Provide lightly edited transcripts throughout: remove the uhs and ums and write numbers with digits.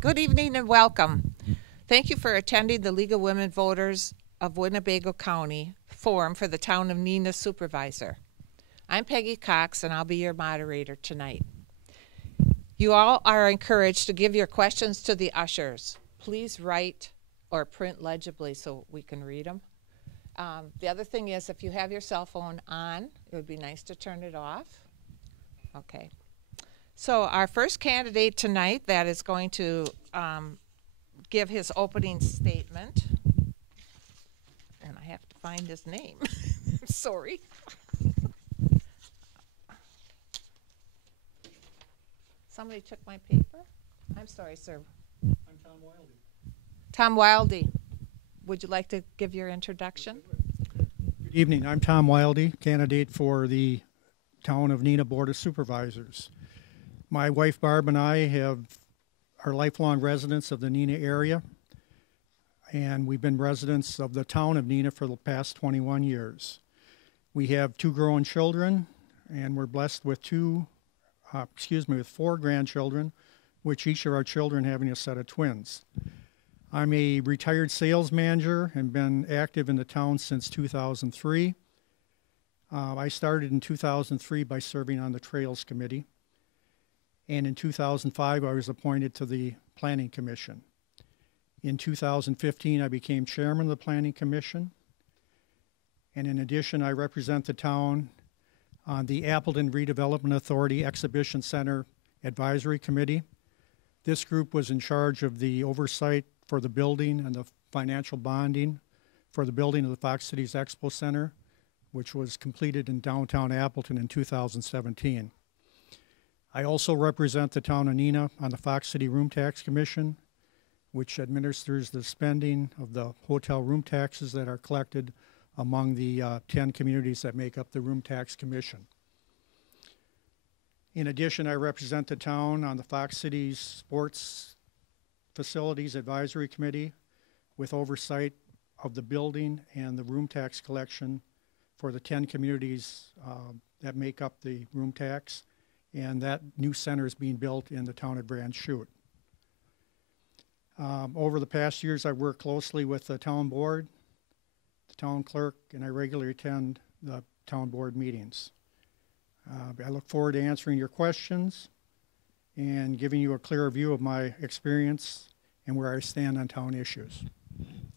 Good evening and welcome. Thank you for attending the League of Women Voters of Winnebago County Forum for the Town of Neenah Supervisor. I'm Peggy Cox and I'll be your moderator tonight. You all are encouraged to give your questions to the ushers. Please write or print legibly so we can read them. The other thing is, if you have your cell phone on, it would be nice to turn it off. Okay. So our first candidate tonight that is going to give his opening statement, and I have to find his name. Sorry. Somebody took my paper? I'm sorry, sir. I'm Tom Wilde. Tom Wilde, would you like to give your introduction? Good evening. I'm Tom Wilde, candidate for the Town of Neenah Board of Supervisors. My wife Barb and I are lifelong residents of the Neenah area, and we've been residents of the town of Neenah for the past 21 years. We have 2 grown children, and we're blessed with 4 grandchildren, which each of our children having a set of twins. I'm a retired sales manager and been active in the town since 2003. I started in 2003 by serving on the Trails Committee. And in 2005, I was appointed to the Planning Commission. In 2015, I became chairman of the Planning Commission. And in addition, I represent the town on the Appleton Redevelopment Authority Exhibition Center Advisory Committee. This group was in charge of the oversight for the building and the financial bonding for the building of the Fox Cities Expo Center, which was completed in downtown Appleton in 2017. I also represent the town of Neenah on the Fox City Room Tax Commission, which administers the spending of the hotel room taxes that are collected among the 10 communities that make up the Room Tax Commission. In addition, I represent the town on the Fox Cities Sports Facilities Advisory Committee with oversight of the building and the room tax collection for the 10 communities that make up the room tax. And that new center is being built in the town of Grand Chute. Over the past years, I've worked closely with the town board, the town clerk, and I regularly attend the town board meetings. I look forward to answering your questions and giving you a clearer view of my experience and where I stand on town issues.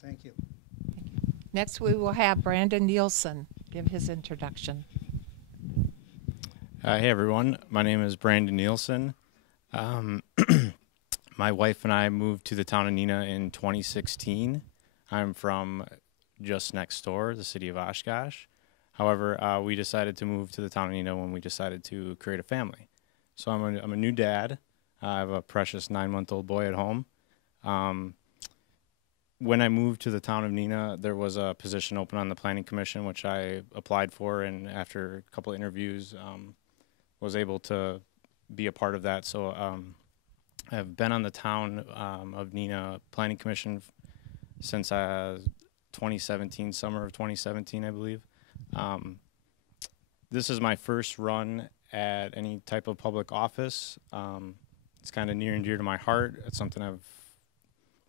Thank you. Next, we will have Brandon Nielsen give his introduction. Hey everyone, my name is Brandon Nielsen. My wife and I moved to the town of Neenah in 2016. I'm from just next door, the city of Oshkosh. However, we decided to move to the town of Neenah when we decided to create a family. So I'm a new dad. I have a precious 9-month-old boy at home. When I moved to the town of Neenah, there was a position open on the Planning Commission, which I applied for, and after a couple of interviews, was able to be a part of that. So I've been on the town of Neenah Planning Commission since 2017, summer of 2017, I believe. This is my first run at any type of public office. It's kind of near and dear to my heart. It's something I've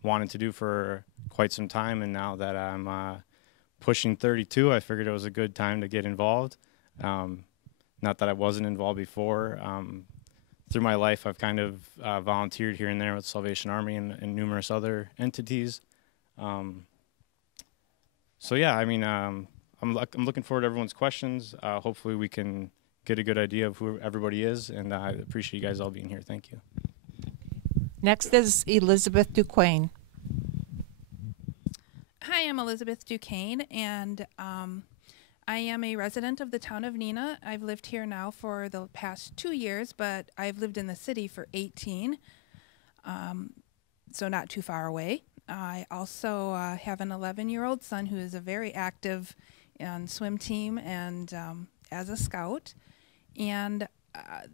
wanted to do for quite some time, and now that I'm pushing 32, I figured it was a good time to get involved. Not that I wasn't involved before. Through my life, I've kind of volunteered here and there with Salvation Army and numerous other entities. So yeah, I mean, I'm looking forward to everyone's questions. Hopefully we can get a good idea of who everybody is, and I appreciate you guys all being here. Thank you. Next is Elizabeth Duquaine. Hi, I'm Elizabeth Duquaine, and I am a resident of the town of Neenah. I've lived here now for the past 2 years, but I've lived in the city for 18, so not too far away. I also have an 11-year-old son who is a very active on swim team and as a scout. And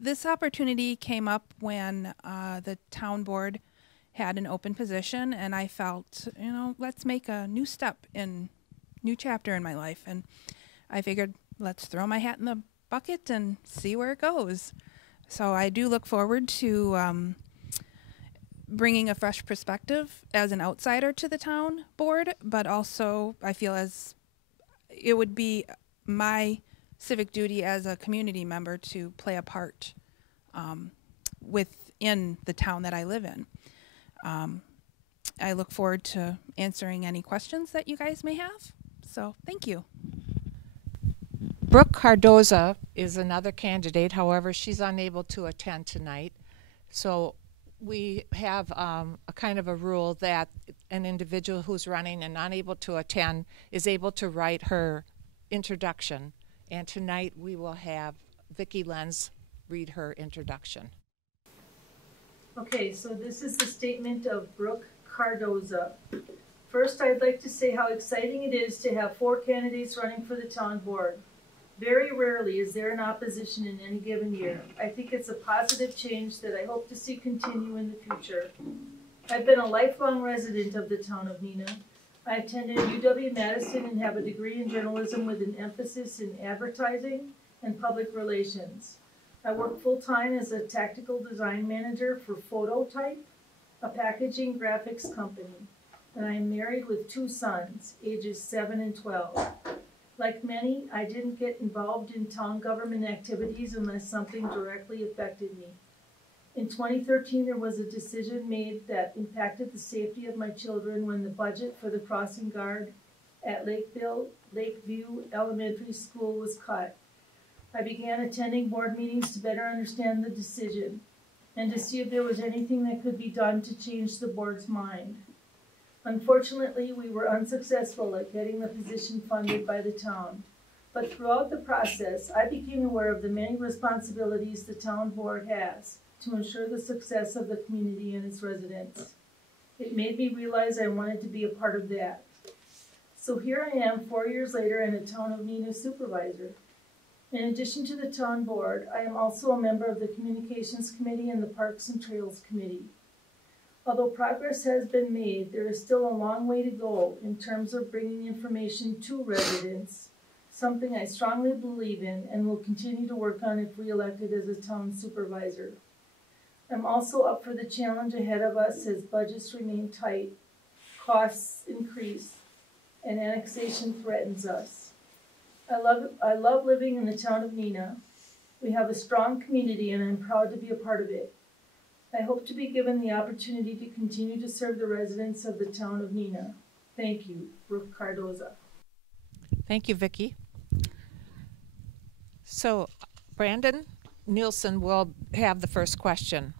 this opportunity came up when the town board had an open position, and I felt, you know, let's make a new chapter in my life. And I figured, let's throw my hat in the bucket and see where it goes. So I do look forward to bringing a fresh perspective as an outsider to the town board, but also I feel as it would be my civic duty as a community member to play a part within the town that I live in. I look forward to answering any questions that you guys may have. So thank you. Brooke Cardoza is another candidate. However, she's unable to attend tonight. So we have a kind of a rule that an individual who's running and unable to attend is able to write her introduction. And tonight we will have Vicki Lenz read her introduction. Okay, so this is the statement of Brooke Cardoza. First, I'd like to say how exciting it is to have 4 candidates running for the town board. Very rarely is there an opposition in any given year. I think it's a positive change that I hope to see continue in the future. I've been a lifelong resident of the town of Neenah. I attended UW-Madison and have a degree in journalism with an emphasis in advertising and public relations. I work full-time as a tactical design manager for Phototype, a packaging graphics company, and I am married with 2 sons, ages 7 and 12. Like many, I didn't get involved in town government activities unless something directly affected me. In 2013, there was a decision made that impacted the safety of my children when the budget for the crossing guard at Lakeview Elementary School was cut. I began attending board meetings to better understand the decision and to see if there was anything that could be done to change the board's mind. Unfortunately, we were unsuccessful at getting the position funded by the town. But throughout the process, I became aware of the many responsibilities the town board has to ensure the success of the community and its residents. It made me realize I wanted to be a part of that. So here I am 4 years later and a town of Neenah supervisor. In addition to the town board, I am also a member of the Communications Committee and the Parks and Trails Committee. Although progress has been made, there is still a long way to go in terms of bringing information to residents, something I strongly believe in and will continue to work on if re-elected as a town supervisor. I'm also up for the challenge ahead of us as budgets remain tight, costs increase, and annexation threatens us. I love living in the town of Neenah. We have a strong community and I'm proud to be a part of it. I hope to be given the opportunity to continue to serve the residents of the town of Neenah. Thank you, Brooke Cardoza. Thank you, Vicki. So Brandon Nielsen will have the first question.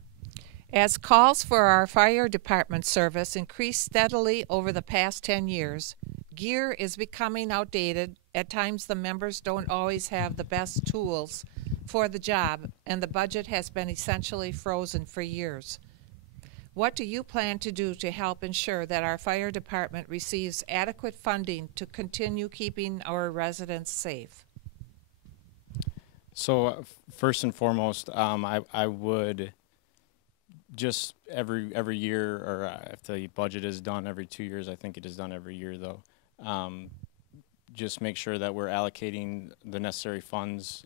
As calls for our fire department service increased steadily over the past 10 years, gear is becoming outdated. At times the members don't always have the best tools for the job, and the budget has been essentially frozen for years. What do you plan to do to help ensure that our fire department receives adequate funding to continue keeping our residents safe? So first and foremost, I would just every year, or if the budget is done every 2 years, I think it is done every year though, just make sure that we're allocating the necessary funds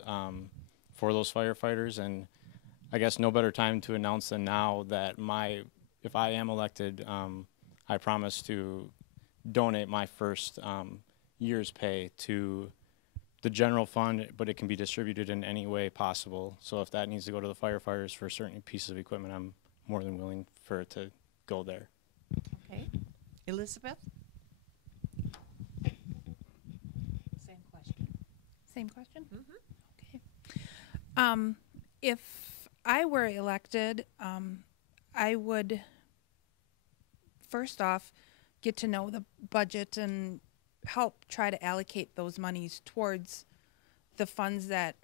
for those firefighters. And I guess no better time to announce than now that if I am elected, I promise to donate my first year's pay to the general fund, but it can be distributed in any way possible. So if that needs to go to the firefighters for certain pieces of equipment, I'm more than willing for it to go there. Okay. Elizabeth? Same question. Same question? Mm-hmm. Okay. If I were elected, I would first off get to know the budget and help try to allocate those monies towards the funds that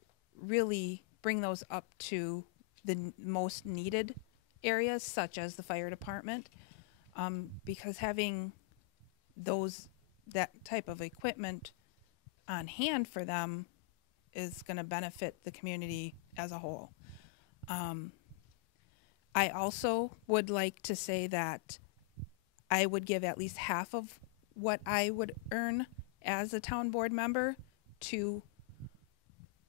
really bring those up to the most needed areas, such as the fire department, because having that type of equipment on hand for them is going to benefit the community as a whole. I also would like to say that I would give at least half of what I would earn as a town board member to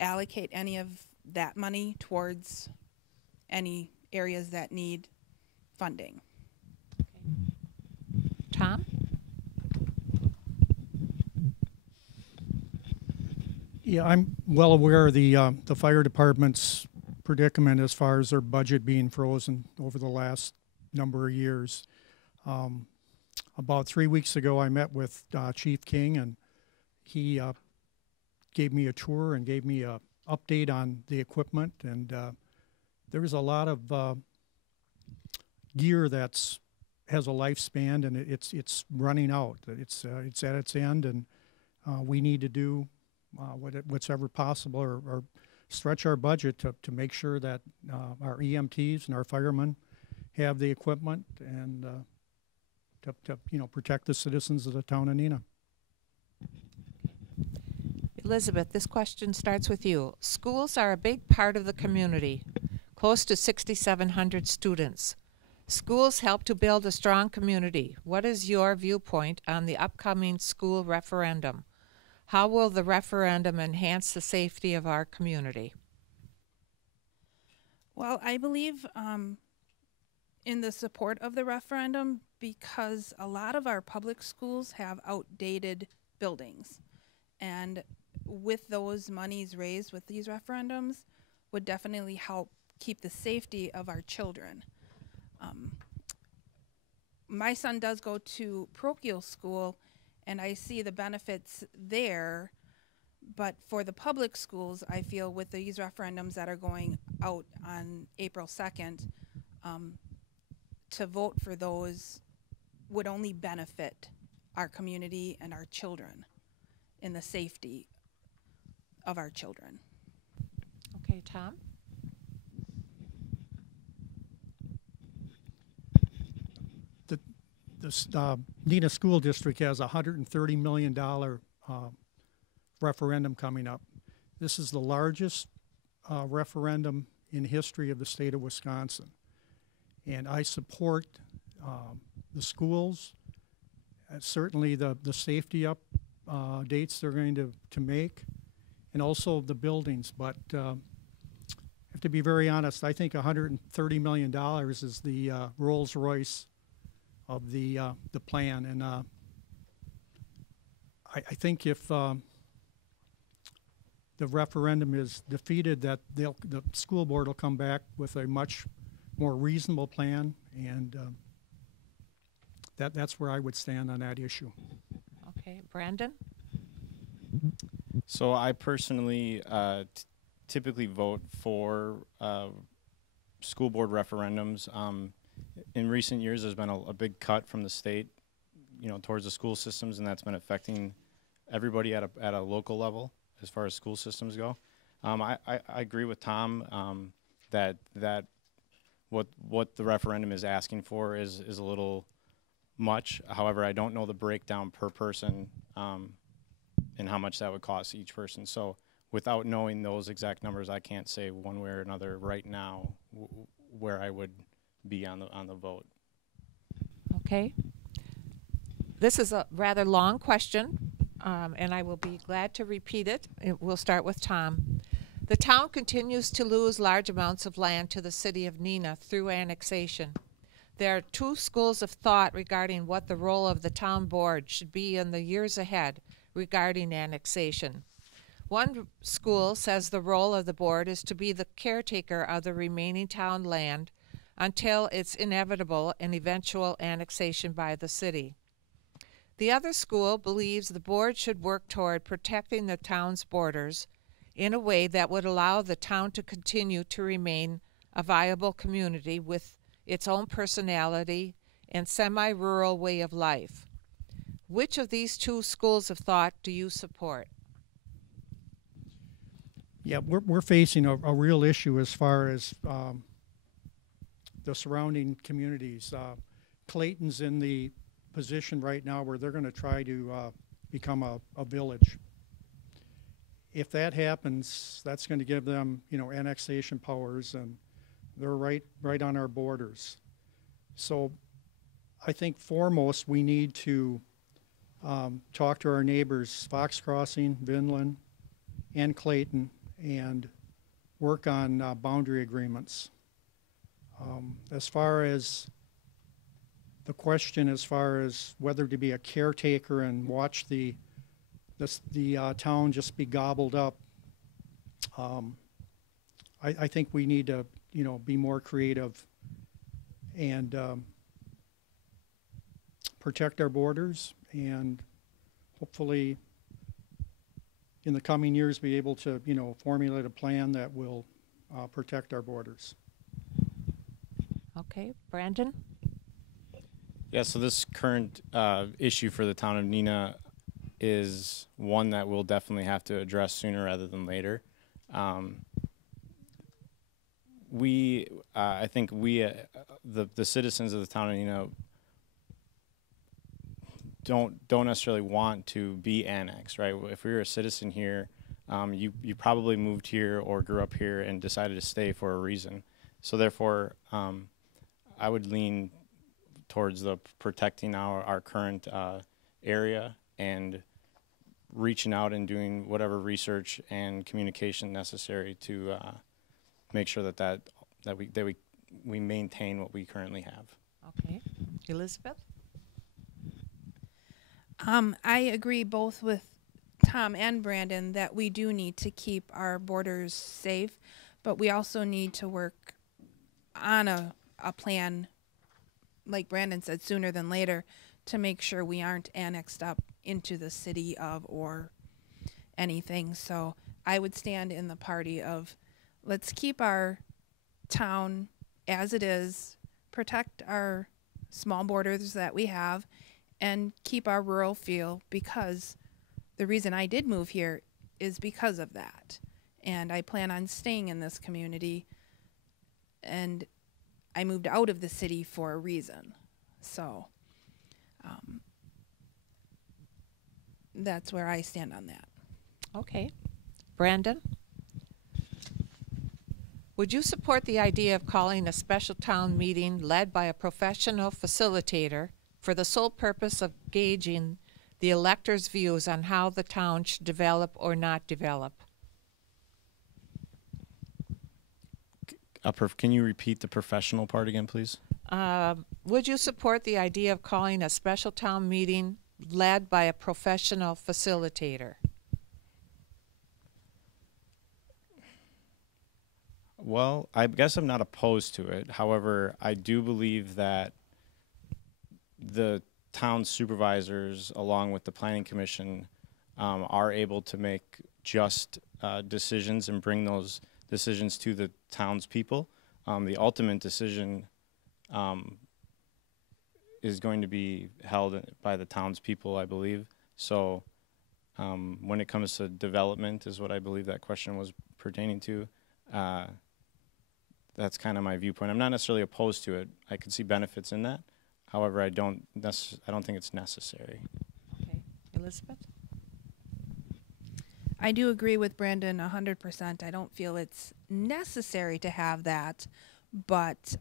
allocate any of that money towards any areas that need funding. Yeah, I'm well aware of the fire department's predicament as far as their budget being frozen over the last number of years. About 3 weeks ago, I met with Chief King, and he gave me a tour and gave me a update on the equipment. And there's a lot of gear that's has a lifespan, and it's running out. It's at its end, and we need to do what's ever possible, or stretch our budget to make sure that our EMTs and our firemen have the equipment and to protect the citizens of the town of Neenah. Elizabeth, this question starts with you. Schools are a big part of the community, close to 6,700 students. Schools help to build a strong community. What is your viewpoint on the upcoming school referendum? How will the referendum enhance the safety of our community? Well, I believe in the support of the referendum because a lot of our public schools have outdated buildings. And with those monies raised with these referendums would definitely help keep the safety of our children. My son does go to parochial school, and I see the benefits there, but for the public schools, I feel with these referendums that are going out on April 2nd, to vote for those would only benefit our community and our children in the safety of our children. Okay, Tom? The Neenah School District has a $130 million referendum coming up. This is the largest referendum in history of the state of Wisconsin. And I support the schools, certainly the safety dates they're going to make, and also the buildings. But I have to be very honest, I think $130 million is the Rolls Royce of the plan, and I think if the referendum is defeated, that the school board will come back with a much more reasonable plan, and that's where I would stand on that issue. Okay, Brandon? So I personally typically vote for school board referendums. In recent years, there's been a big cut from the state, towards the school systems, and that's been affecting everybody at a local level as far as school systems go. I agree with Tom that what the referendum is asking for is a little much. However, I don't know the breakdown per person and how much that would cost each person. So without knowing those exact numbers, I can't say one way or another right now where I would be on the vote. Okay. This is a rather long question, and I will be glad to repeat it. We'll start with Tom. The town continues to lose large amounts of land to the city of Neenah through annexation. There are two schools of thought regarding what the role of the town board should be in the years ahead regarding annexation. One school says the role of the board is to be the caretaker of the remaining town land until its inevitable and eventual annexation by the city. The other school believes the board should work toward protecting the town's borders in a way that would allow the town to continue to remain a viable community with its own personality and semi-rural way of life. Which of these two schools of thought do you support? Yeah, we're facing a real issue as far as the surrounding communities. Clayton's in the position right now where they're going to try to become a village. If that happens, that's going to give them, annexation powers, and they're right on our borders. So I think foremost we need to talk to our neighbors, Fox Crossing, Vinland, and Clayton, and work on boundary agreements. As far as the question as far as whether to be a caretaker and watch the the town just be gobbled up. I think we need to, be more creative and protect our borders, and hopefully in the coming years be able to, formulate a plan that will protect our borders. Okay, Brandon? Yeah, so this current issue for the town of Neenah is one that we'll definitely have to address sooner rather than later. I think the citizens of the town of Neenah don't necessarily want to be annexed, right? If you're a citizen here, you probably moved here or grew up here and decided to stay for a reason. So therefore, I would lean towards the protecting our current area and reaching out and doing whatever research and communication necessary to make sure that we maintain what we currently have. Okay. Elizabeth? I agree both with Tom and Brandon that we do need to keep our borders safe, but we also need to work on a plan, like Brandon said, sooner than later, to make sure we aren't annexed up into the city of or anything. So I would stand in the party of let's keep our town as it is, protect our small borders that we have, and keep our rural feel, because the reason I did move here is because of that. And I plan on staying in this community, and I moved out of the city for a reason. So that's where I stand on that. Okay. Brandon? Would you support the idea of calling a special town meeting led by a professional facilitator for the sole purpose of gauging the electors' views on how the town should develop or not develop? Can you repeat the professional part again, please? Would you support the idea of calling a special town meeting led by a professional facilitator? Well, I guess I'm not opposed to it. However, I do believe that the town supervisors, along with the planning commission, are able to make just decisions and bring those decisions to the townspeople. The ultimate decision is going to be held by the townspeople, I believe. So when it comes to development, is what I believe that question was pertaining to. That's kind of my viewpoint. I'm not necessarily opposed to it. I could see benefits in that. However, I don't think it's necessary. Okay. Elizabeth? I do agree with Brandon 100%. I don't feel it's necessary to have that, but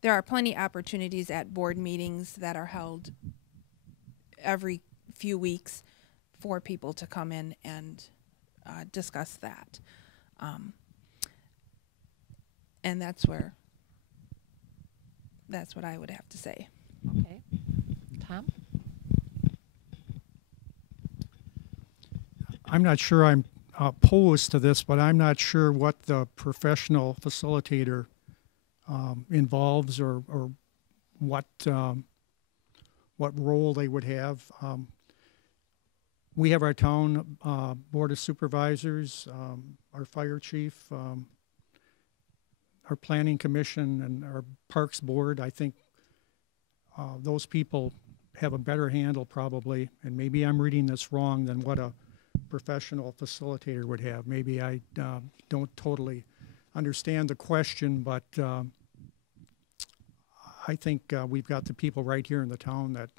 there are plenty opportunities at board meetings that are held every few weeks for people to come in and discuss that. And that's what I would have to say. Okay. Tom? I'm not sure I'm opposed to this, but I'm not sure what the professional facilitator involves or what role they would have. We have our town Board of Supervisors, our fire chief, our planning commission, and our parks board. I think those people have a better handle probably, and maybe I'm reading this wrong, than what a professional facilitator would have. Maybe I don't totally understand the question, but I think we've got the people right here in the town that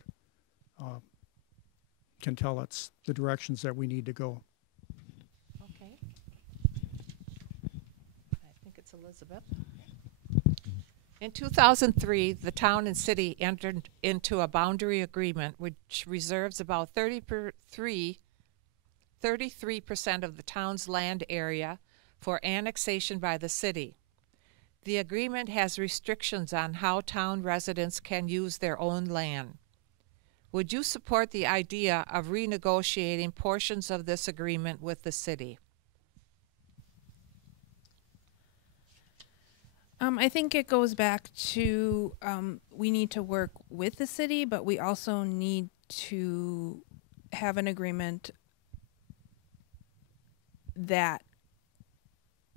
can tell us the directions that we need to go. Okay. I think it's Elizabeth. In 2003, the town and city entered into a boundary agreement which reserves about 33% of the town's land area for annexation by the city. The agreement has restrictions on how town residents can use their own land. Would you support the idea of renegotiating portions of this agreement with the city? I think it goes back to we need to work with the city, but we also need to have an agreement that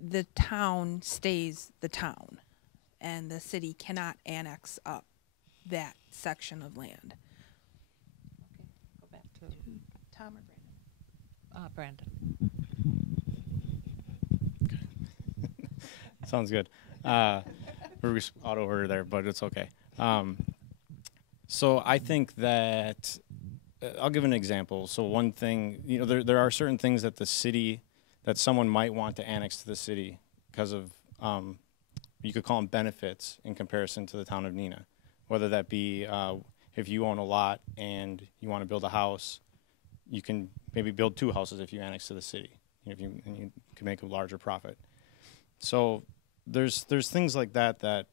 the town stays the town and the city cannot annex up that section of land. Okay, go back to Tom or Brandon? Brandon. Sounds good. We're just out of order there, but it's okay. So I think that I'll give an example. So one thing, you know, there are certain things that the city, that someone might want to annex to the city because of, you could call them benefits in comparison to the town of Neenah. Whether that be if you own a lot and you want to build a house, you can maybe build 2 houses if you annex to the city, and you can make a larger profit. So there's things like that that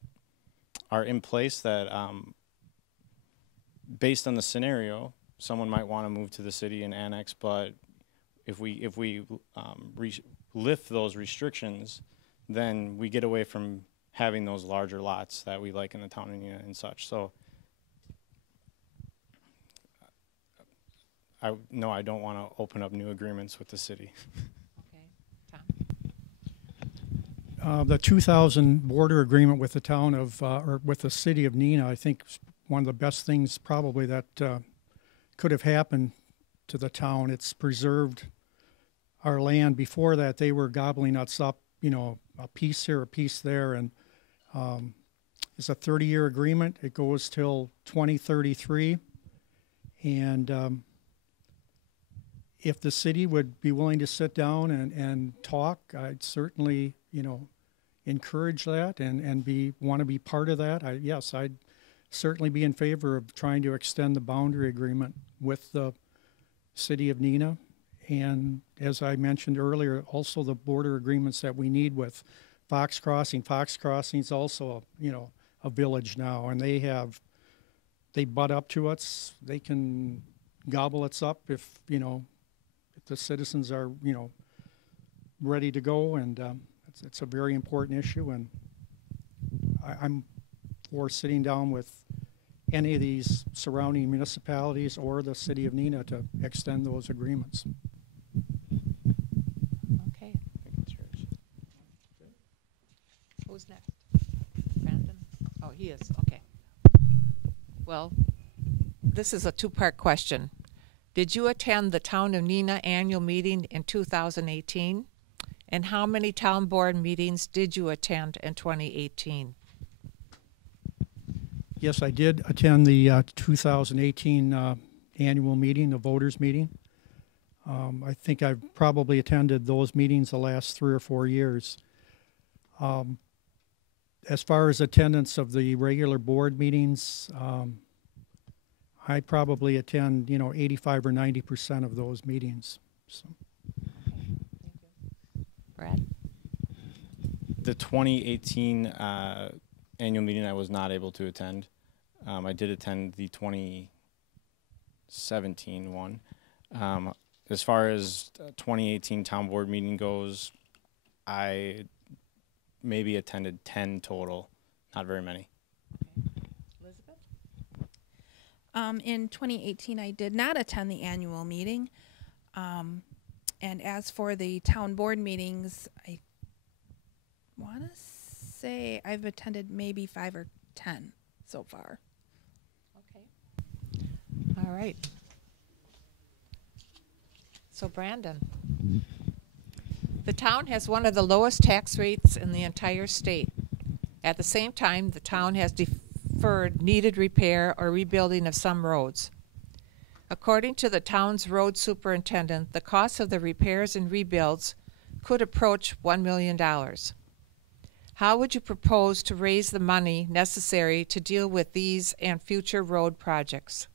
are in place that, based on the scenario, someone might want to move to the city and annex. But if we lift those restrictions, then we get away from having those larger lots that we like in the town and such. So I don't want to open up new agreements with the city. Okay, Tom. The 2000 border agreement with the town of, or with the city of Neenah, I think is one of the best things probably that could have happened to the town. It's preserved our land. Before that, they were gobbling us up, you know, a piece here, a piece there, and it's a 30-year agreement. It goes till 2033, and if the city would be willing to sit down and talk, I'd certainly, you know, encourage that and want to be part of that. Yes, I'd certainly be in favor of trying to extend the boundary agreement with the city of Neenah. And as I mentioned earlier, also the border agreements that we need with Fox Crossing. Fox Crossing is also, you know, a village now, and they butt up to us. They can gobble us up if, you know, if the citizens are, you know, ready to go. And it's a very important issue, and I'm for sitting down with any of these surrounding municipalities or the city of Neenah to extend those agreements. Okay. Who's next? Brandon? Oh, he is. Okay. Well, this is a 2-part question. Did you attend the Town of Neenah annual meeting in 2018? And how many town board meetings did you attend in 2018? Yes, I did attend the 2018 annual meeting, the voters meeting. I think I've probably attended those meetings the last 3 or 4 years. As far as attendance of the regular board meetings, I probably attend, you know, 85 or 90% of those meetings. So. Brad? The 2018 annual meeting I was not able to attend. I did attend the 2017 one. As far as 2018 town board meeting goes, I maybe attended 10 total, not very many. Elizabeth? In 2018, I did not attend the annual meeting. And as for the town board meetings, I want to say I've attended maybe 5 or 10 so far. Okay. All right. So Brandon, the town has one of the lowest tax rates in the entire state. At the same time, the town has deferred needed repair or rebuilding of some roads. According to the town's road superintendent, the cost of the repairs and rebuilds could approach $1 million. How would you propose to raise the money necessary to deal with these and future road projects?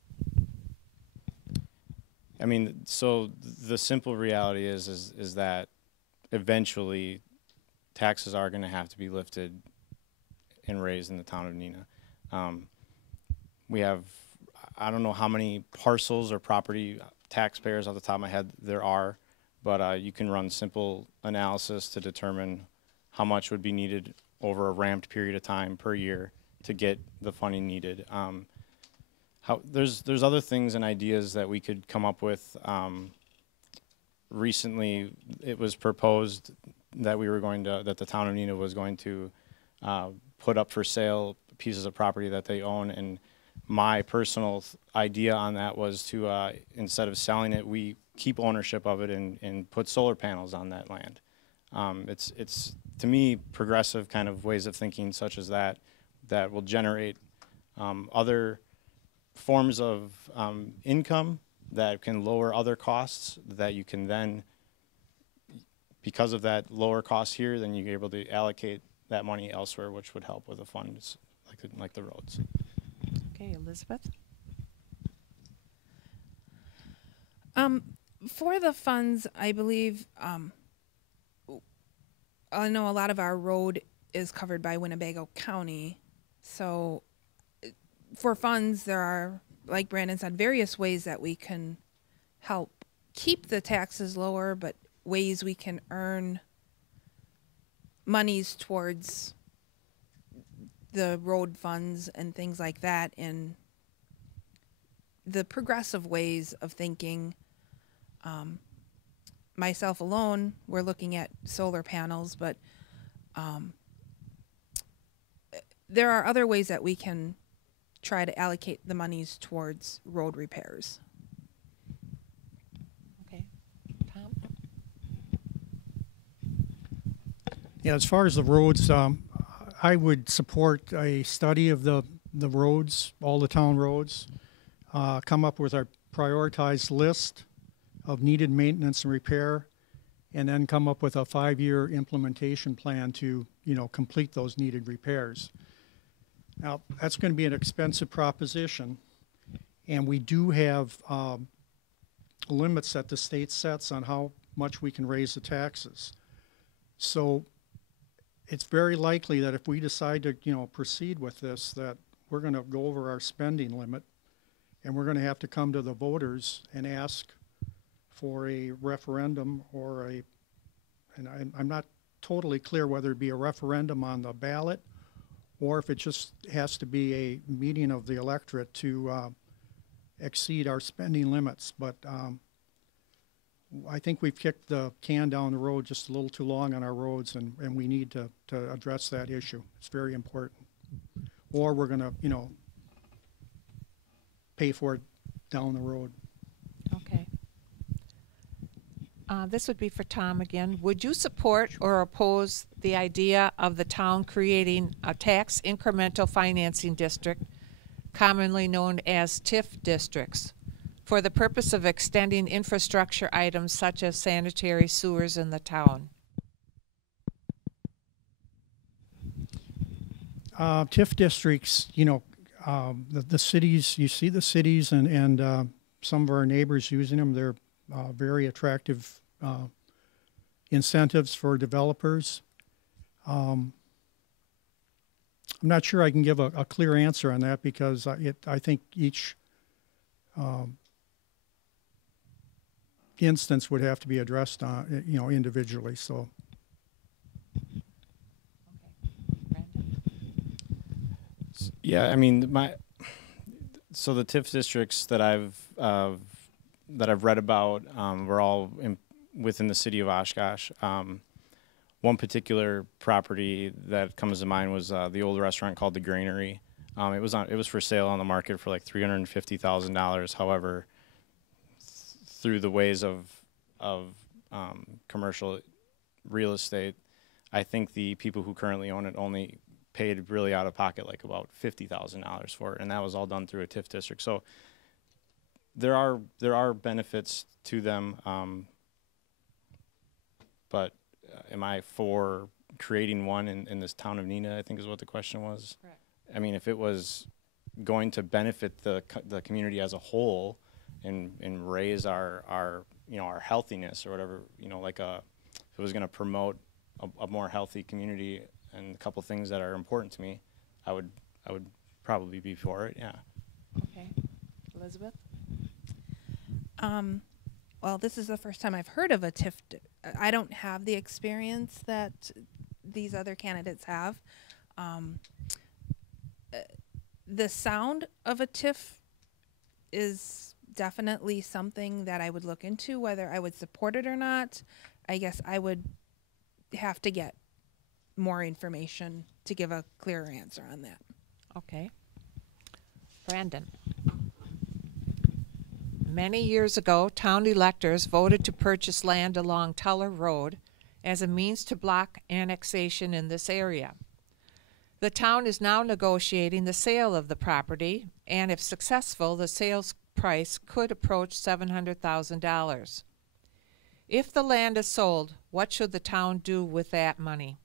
I mean, so the simple reality is that eventually taxes are going to have to be lifted and raised in the town of Neenah. I don't know how many parcels or property taxpayers off the top of my head there are, but you can run simple analysis to determine how much would be needed over a ramped period of time per year to get the funding needed. There's other things and ideas that we could come up with. Recently, it was proposed that that the town of Neenah was going to put up for sale pieces of property that they own, and my personal idea on that was to instead of selling it, we keep ownership of it and put solar panels on that land. It's to me progressive kind of ways of thinking such as that will generate other forms of income that can lower other costs that you can then, because of that lower cost here, then you're able to allocate that money elsewhere, which would help with the funds like the roads. Okay, Elizabeth? For the funds, I believe, I know a lot of our road is covered by Winnebago County. So for funds, there are, like Brandon said, various ways that we can help keep the taxes lower, but ways we can earn monies towards the road funds and things like that, in the progressive ways of thinking. Myself alone, we're looking at solar panels, but there are other ways that we can try to allocate the monies towards road repairs. Okay. Tom? Yeah, as far as the roads, I would support a study of the roads, all the town roads, come up with a prioritized list of needed maintenance and repair, and then come up with a 5-year implementation plan to, complete those needed repairs. Now, that's going to be an expensive proposition, and we do have limits that the state sets on how much we can raise the taxes. So it's very likely that if we decide to, proceed with this, that we're going to go over our spending limit, and we're going to have to come to the voters and ask for a referendum or and I'm not totally clear whether it be a referendum on the ballot or if it just has to be a meeting of the electorate to exceed our spending limits. But I think we've kicked the can down the road just a little too long on our roads, and we need to address that issue. It's very important. Or we're going to, pay for it down the road. Okay. This would be for Tom again. Would you support or oppose the idea of the town creating a tax incremental financing district, commonly known as TIF districts, for the purpose of extending infrastructure items such as sanitary sewers in the town? TIF districts, the cities, you see the cities and some of our neighbors using them. They're very attractive incentives for developers. I'm not sure I can give a clear answer on that because I think each instance would have to be addressed, individually. So. Yeah, I mean, so the TIF districts that I've read about were all within the city of Oshkosh. One particular property that comes to mind was the old restaurant called the Granary. It was for sale on the market for like $350,000. However, through the ways of commercial real estate, I think the people who currently own it only paid really out of pocket like about $50,000 for it, and that was all done through a TIF district. So there are benefits to them, but am I for creating one in this town of Neenah, I think is what the question was. Correct. I mean, if it was going to benefit the community as a whole and raise our healthiness or whatever, if it was going to promote a more healthy community and a couple things that are important to me, I would probably be for it. Yeah. Okay. Elizabeth? Well, this is the first time I've heard of a TIF. I don't have the experience that these other candidates have. The sound of a TIF is definitely something that I would look into. Whether I would support it or not, I guess I would have to get more information to give a clearer answer on that. Okay. Brandon. Many years ago, town electors voted to purchase land along Tuller Road as a means to block annexation in this area. The town is now negotiating the sale of the property, and if successful, the sales price could approach $700,000. If the land is sold, what should the town do with that money?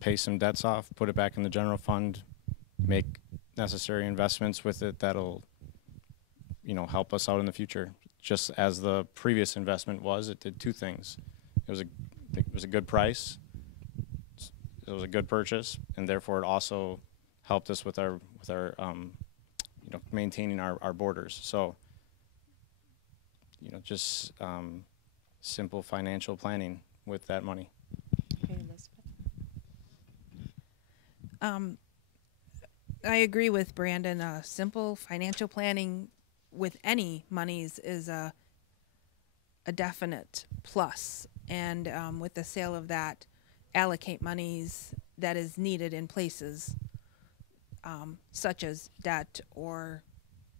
Pay some debts off, put it back in the general fund, make necessary investments with it that'll, help us out in the future. Just as the previous investment was, it did two things. It was a good price. It was a good purchase, and therefore it also helped us with our maintaining our borders. So, just simple financial planning with that money. Okay, Elizabeth. I agree with Brandon. Simple financial planning with any monies is a definite plus. And with the sale of that, allocate monies that is needed in places such as debt or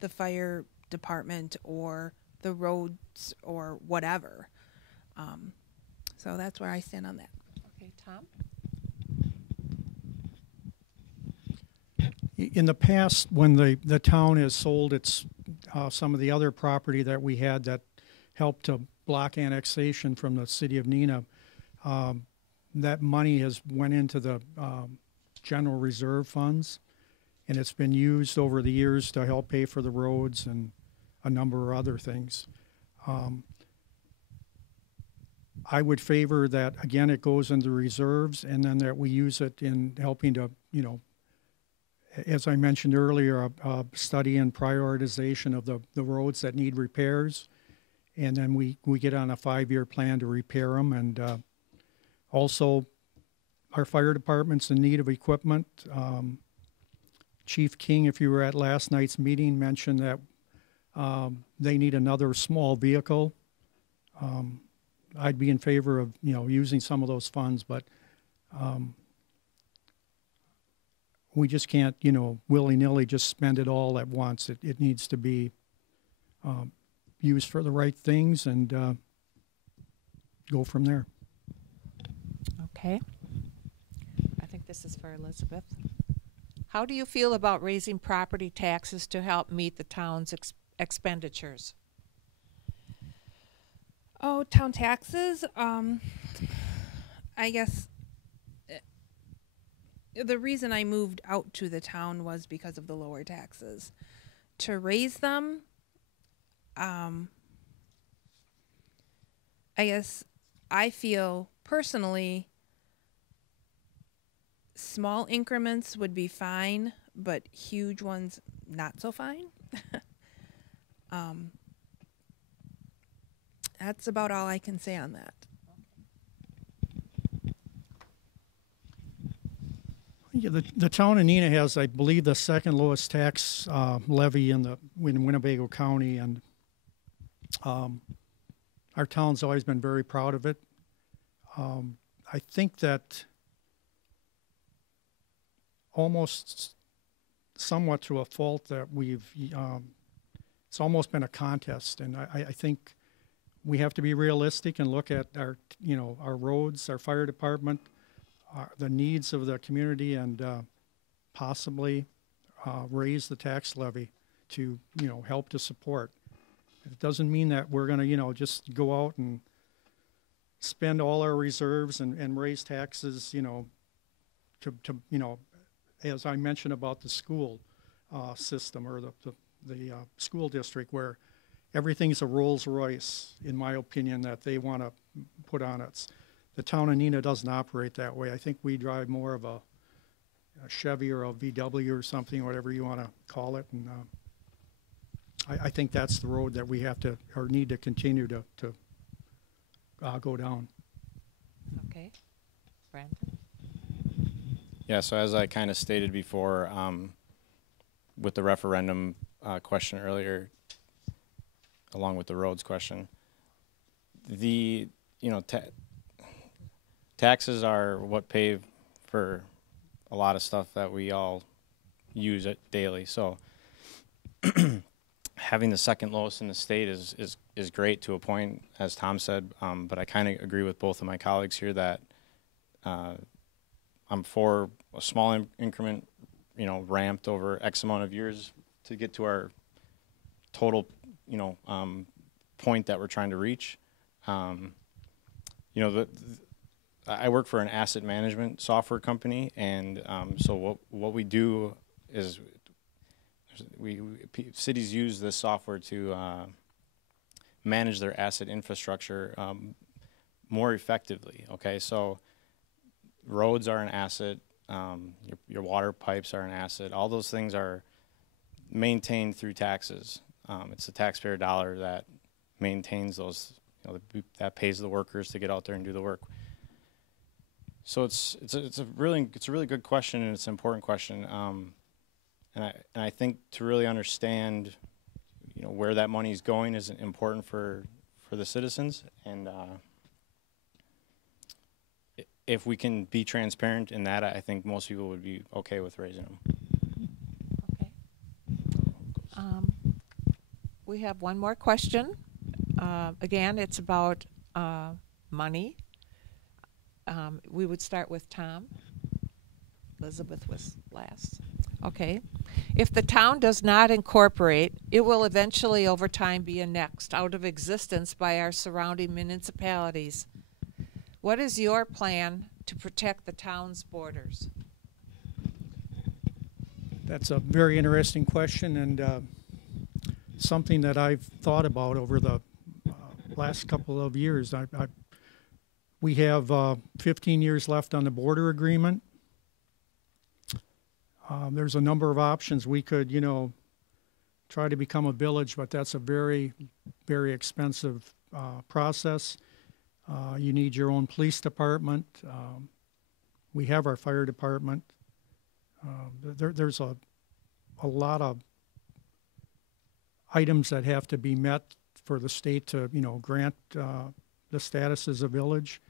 the fire department or the roads or whatever. So that's where I stand on that. Okay, Tom? In the past, when the town has sold its some of the other property that we had that helped to block annexation from the city of Neenah, that money has went into the general reserve funds, and it's been used over the years to help pay for the roads and a number of other things. I would favor that, again, it goes into reserves, and then that we use it in helping to, as I mentioned earlier, a study and prioritization of the roads that need repairs, and then we get on a 5-year plan to repair them. And also, our fire department's in need of equipment. Chief King, if you were at last night's meeting, mentioned that they need another small vehicle. I'd be in favor of using some of those funds, but we just can't willy-nilly just spend it all at once. It needs to be used for the right things and go from there. Okay. I think this is for Elizabeth. How do you feel about raising property taxes to help meet the town's expenditures? Oh, town taxes. I guess the reason I moved out to the town was because of the lower taxes. To raise them, I guess I feel personally small increments would be fine, but huge ones not so fine. That's about all I can say on that. Yeah, the town of Neenah has, I believe, the second lowest tax levy in Winnebago County, and our town's always been very proud of it. I think that almost somewhat to a fault that it's almost been a contest, and I think we have to be realistic and look at our roads, our fire department, the needs of the community, and possibly raise the tax levy to help to support. It doesn't mean that we're going to just go out and spend all our reserves and raise taxes to as I mentioned about the school system or the school district, where everything's a Rolls Royce, in my opinion, that they want to put on it. The town of Neenah doesn't operate that way. I think we drive more of Chevy or a VW or something, whatever you want to call it. And I think that's the road that we have to or need to continue to go down. Okay. Brandon? Yeah, so as I kind of stated before, with the referendum question earlier, along with the roads question, taxes are what pay for a lot of stuff that we all use it daily. So having the second lowest in the state is great to a point, as Tom said, but I kind of agree with both of my colleagues here that I'm for a small increment, ramped over X amount of years to get to our total, point that we're trying to reach. I work for an asset management software company, and so what we do is cities use this software to manage their asset infrastructure more effectively. Okay, so roads are an asset, your water pipes are an asset. All those things are maintained through taxes. It's the taxpayer dollar that maintains those, that pays the workers to get out there and do the work. So it's a really good question, and it's an important question. And I think to really understand, where that money is going is important for the citizens. And if we can be transparent in that, I think most people would be okay with raising them. Okay. We have one more question. Again, it's about money. We would start with Tom. Elizabeth was last. Okay. If the town does not incorporate, it will eventually over time be annexed out of existence by our surrounding municipalities. What is your plan to protect the town's borders? That's a very interesting question, and something that I've thought about over the last couple of years. We have 15 years left on the border agreement. There's a number of options. We could, try to become a village, but that's a very, very expensive process. You need your own police department. We have our fire department. There's a lot of items that have to be met for the state to, grant the status as a village.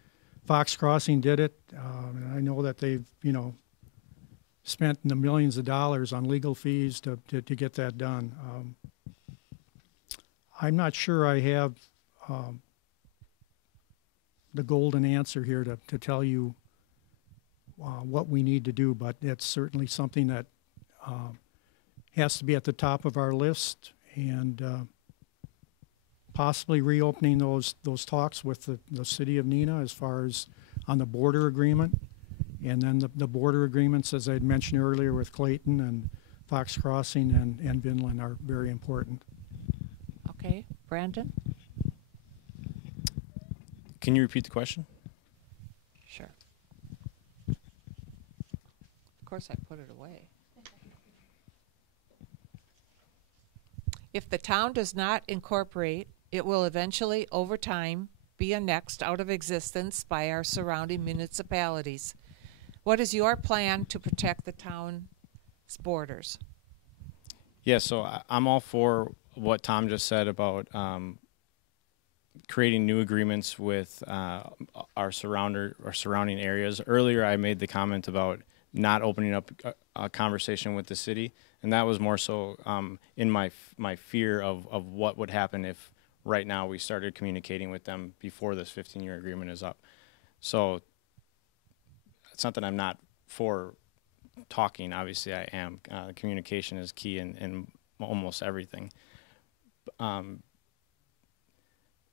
Fox Crossing did it. And I know that they've, spent in the millions of dollars on legal fees to get that done. I'm not sure I have the golden answer here to tell you what we need to do, but it's certainly something that has to be at the top of our list, and possibly reopening those talks with the city of Neenah as far as on the border agreement. And then the border agreements, as I had mentioned earlier, with Clayton and Fox Crossing and Vinland are very important. Okay. Brandon? Can you repeat the question? Sure. Of course, I put it away. If the town does not incorporate, it will eventually, over time, be annexed out of existence by our surrounding municipalities. What is your plan to protect the town's borders? Yeah, so I'm all for what Tom just said about creating new agreements with our surrounding areas. Earlier, I made the comment about not opening up a conversation with the city, and that was more so in my fear of what would happen if right now we started communicating with them before this 15-year agreement is up. So it's not that I'm not for talking. Obviously, I am. Communication is key in almost everything.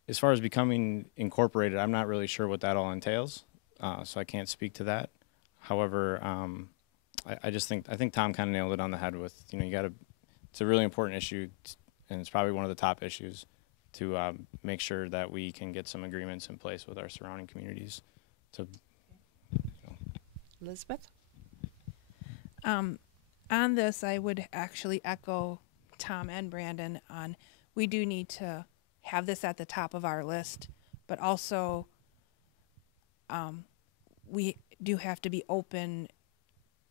As far as becoming incorporated, I'm not really sure what that all entails, so I can't speak to that. However, I think Tom kind of nailed it on the head with, it's a really important issue, and it's probably one of the top issues to make sure that we can get some agreements in place with our surrounding communities to. Elizabeth? On this, I would actually echo Tom and Brandon on we do need to have this at the top of our list, but also we do have to be open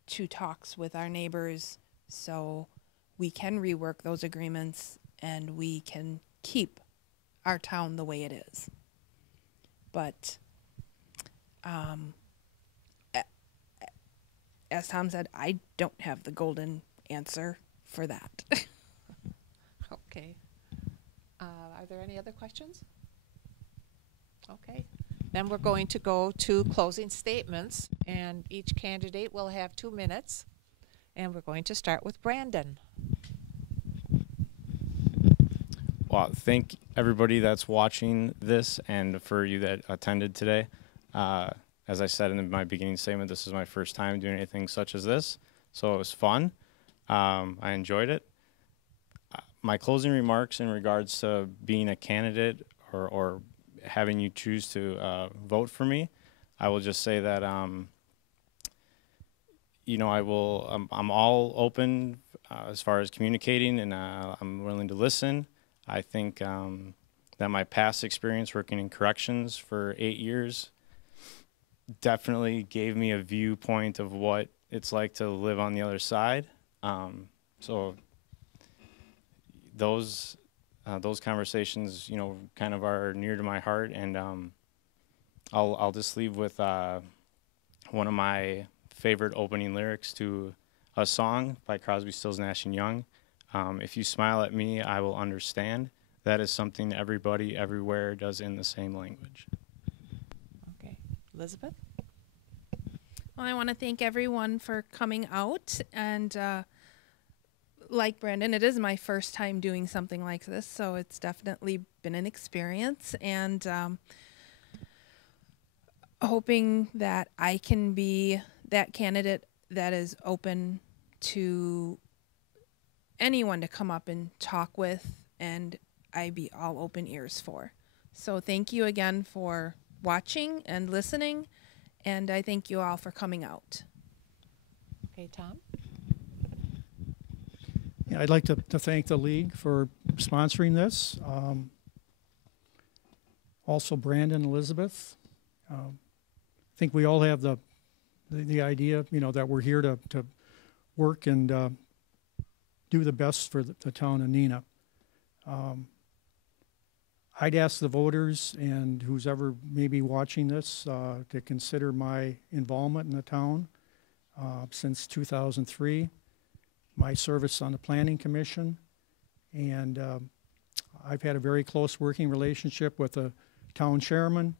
to talks with our neighbors so we can rework those agreements and we can keep our town the way it is. But as Tom said, I don't have the golden answer for that. Okay. Are there any other questions? Okay. Then we're going to go to closing statements, and each candidate will have 2 minutes. And we're going to start with Brandon. Well, thank everybody that's watching this and for you that attended today. As I said in my beginning statement, this is my first time doing anything such as this, so it was fun. I enjoyed it. My closing remarks in regards to being a candidate or having you choose to vote for me, I will just say that you know, I'm all open as far as communicating, and I'm willing to listen. I think that my past experience working in corrections for 8 years definitely gave me a viewpoint of what it's like to live on the other side. So those conversations, you know, kind of are near to my heart, and I'll just leave with one of my favorite opening lyrics to a song by Crosby, Stills, Nash & Young. If you smile at me, I will understand. That is something everybody everywhere does in the same language. Okay. Elizabeth? Well, I want to thank everyone for coming out, and like Brandon, it is my first time doing something like this, so it's definitely been an experience, and hoping that I can be that candidate that is open to anyone to come up and talk with, and I be all open ears for. So thank you again for watching and listening, and I thank you all for coming out. Okay, Tom? Yeah, I'd like to thank the league for sponsoring this. Also, Brandon, Elizabeth. I think we all have the idea, you know, that we're here to work and do the best for the town of Neenah. I'd ask the voters and who's ever maybe watching this to consider my involvement in the town since 2003, my service on the Planning Commission, and I've had a very close working relationship with the town chairman,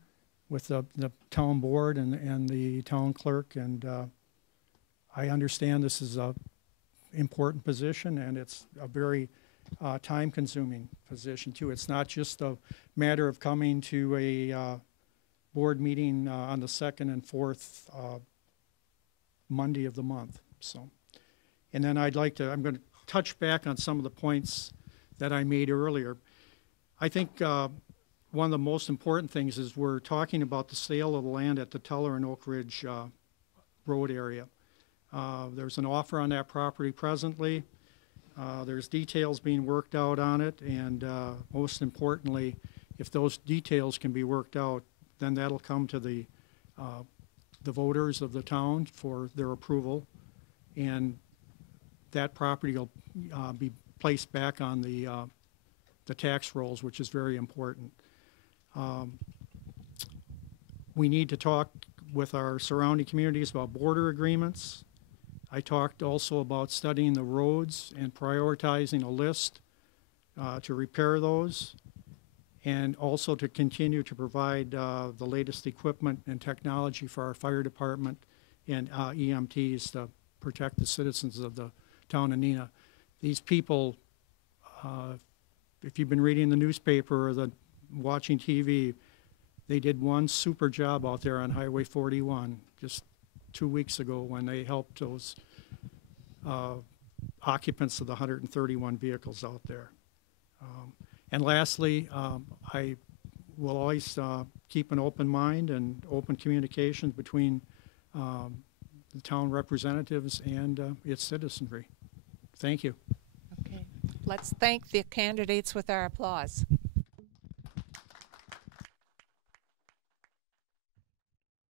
with the town board and the town clerk, and I understand this is a important position, and it's a very time-consuming position too. It's not just a matter of coming to a board meeting on the second and fourth Monday of the month. So, and then I'm going to touch back on some of the points that I made earlier. I think one of the most important things is we're talking about the sale of the land at the Teller and Oak Ridge Road area. There's an offer on that property presently. There's details being worked out on it, and most importantly, if those details can be worked out, then that'll come to the voters of the town for their approval, and that property will be placed back on the tax rolls, which is very important. We need to talk with our surrounding communities about border agreements. I talked also about studying the roads and prioritizing a list to repair those, and also to continue to provide the latest equipment and technology for our fire department and EMTs to protect the citizens of the town of Neenah. These people, if you've been reading the newspaper or watching TV, they did one super job out there on Highway 41 just 2 weeks ago when they helped those occupants of the 131 vehicles out there. And lastly, I will always keep an open mind and open communications between the town representatives and its citizenry. Thank you. Okay. Let's thank the candidates with our applause.